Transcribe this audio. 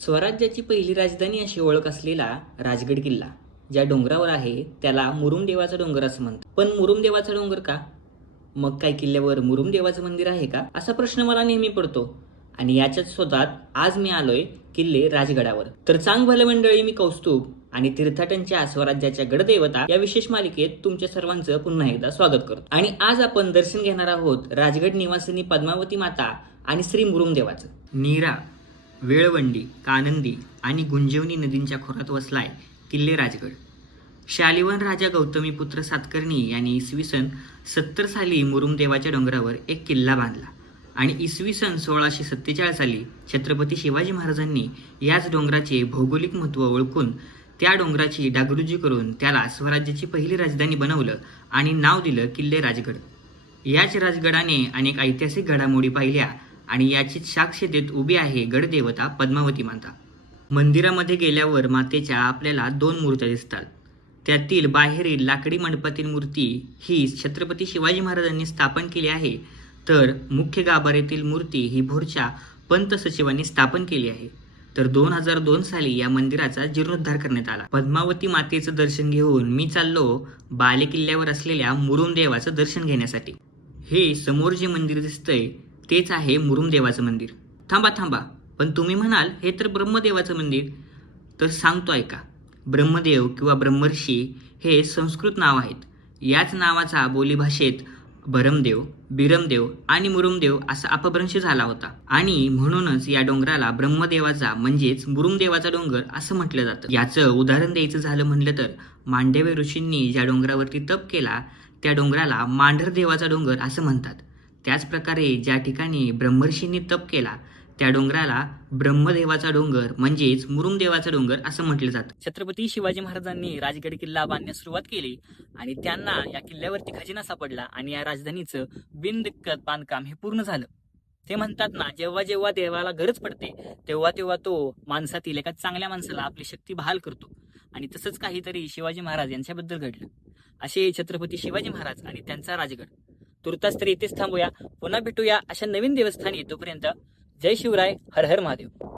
स्वराज्याची पहिली राजधानी अशी ओळख असलेला राजगड किल्ला ज्या डोंगरावर आहे त्याला मुरुमदेवाचा डोंगर असं म्हणतात. पण मुरुमदेवाचा डोंगर का? मग काय किल्ल्यावर मुरुमदेवाचं मंदिर आहे का, असा प्रश्न मला नेहमी पडतो. आणि याच्याच शोधात आज मी आलोय किल्ले राजगडावर. तर चांग भलं मंडळी, मी कौस्तुभ आणि तीर्थाटनच्या स्वराज्याच्या गडदेवता या विशेष मालिकेत तुमच्या सर्वांचं पुन्हा एकदा स्वागत करतो. आणि आज आपण दर्शन घेणार आहोत राजगड निवासिनी पद्मावती माता आणि श्री मुरुमदेवाचं. नीरा, वेळवंडी, कानंदी आणि गुंजवणी नदींच्या खोऱ्यात वसलाय किल्ले राजगड. शालिवाहन राजा गौतमीपुत्र सातकर्णी यांनी इसवी सन 70 साली मुरुमदेवाच्या डोंगरावर एक किल्ला बांधला आणि इसवी सन 1647 साली छत्रपती शिवाजी महाराजांनी याच डोंगराचे भौगोलिक महत्त्व ओळखून त्या डोंगराची डागडुजी करून त्याला स्वराज्याची पहिली राजधानी बनवलं आणि नाव दिलं किल्ले राजगड. याच राजगडाने अनेक ऐतिहासिक घडामोडी पाहिल्या आणि याचीच साक्ष देत उभी आहे गडदेवता पद्मावती माता. मंदिरामध्ये गेल्यावर मातेच्या आपल्याला 2 मूर्त्या दिसतात. त्यातील बाहेरील लाकडी मंडपातील मूर्ती ही छत्रपती शिवाजी महाराजांनी स्थापन केली आहे, तर मुख्य गाभाऱ्यातील मूर्ती ही भोरच्या पंत सचिवांनी स्थापन केली आहे. तर 2002 साली या मंदिराचा जीर्णोद्धार करण्यात आला. पद्मावती मातेचं दर्शन घेऊन मी चाललो बाले किल्ल्यावर असलेल्या मुरुमदेवाचं दर्शन घेण्यासाठी. हे समोर जे मंदिर दिसतंय तेच आहे मुरुमदेवाचं मंदिर. थांबा, पण तुम्ही म्हणाल हे तर ब्रह्मदेवाचं मंदिर. तर सांगतो ऐका. ब्रह्मदेव किंवा ब्रह्मर्षी हे संस्कृत नाव आहेत. याच नावाचा बोलीभाषेत भरमदेव, बिरमदेव आणि मुरुमदेव असा अपभ्रंश झाला होता आणि म्हणूनच या डोंगराला ब्रह्मदेवाचा म्हणजेच मुरुमदेवाचा डोंगर असं म्हटलं जातं. याचं उदाहरण द्यायचं झालं म्हणलं तर मांडव्य ऋषींनी ज्या डोंगरावरती तप केला त्या डोंगराला मांढरदेवाचा डोंगर असं म्हणतात. त्याच प्रकारे ज्या ठिकाणी ब्रह्मर्षींनी तप केला त्या डोंगराला ब्रह्मदेवाचा डोंगर म्हणजेच मुरुमदेवाचा डोंगर असं म्हटलं जातं. छत्रपती शिवाजी महाराजांनी राजगड किल्ला बांधण्यास सुरुवात केली आणि त्यांना या किल्ल्यावरती खजिना सापडला आणि या राजधानीचं बिनदिक्कत बांधकाम हे पूर्ण झालं. ते म्हणतात ना, जेव्हा जेव्हा देवाला गरज पडते तेव्हा तेव्हा तो माणसातील एका चांगल्या माणसाला आपली शक्ती बहाल करतो. आणि तसंच काहीतरी शिवाजी महाराज यांच्याबद्दल घडलं. असे छत्रपती शिवाजी महाराज आणि त्यांचा राजगड. तुर्तास तरी इथेच थांबूया. पुन्हा भेटूया अशा नवीन देवस्थानी. तोपर्यंत जय शिवराय, हर हर महादेव.